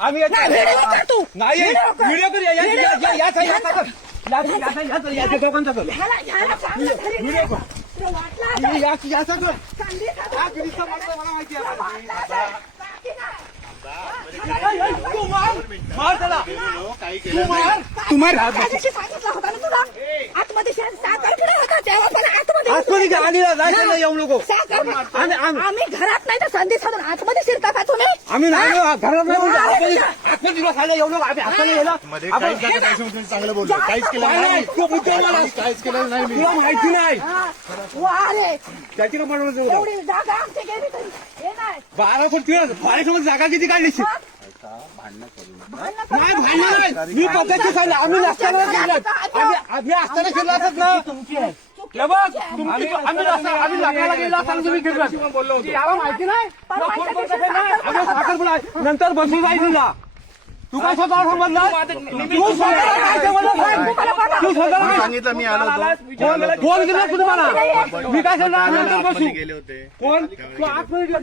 आम्ही नाही व्हिडिओ करूया येऊ नको आम्ही घरात नाही तर संधी साधून आतमध्ये शिरता का तुम्ही? आम्ही नाही घरात नाही येऊ नको आम्ही हाताने गेला चांगलं बोललो काहीच केलं नाही काहीच केलं नाही तुला माहिती नाही त्याची बनवलं एवढी जागा आमची गेली तरी हे नाही 12 कोटी जागा किती काढली नाही भांडण मी पद्धतची सांगितलं आम्ही नसताना आम्ही असताना फिरला असत ना आम्ही लग्नाला गेला असताना तुम्ही फिरला बोललो याला माहिती नाही नंतर बसून जाईल तुला तू काय स्वतः समजला तू स्वतः सांगितलं मी आलो फोन केला तुम्हाला मी काय सांगणार नंतर बसू गेले होते कोण तू 8 मिनिट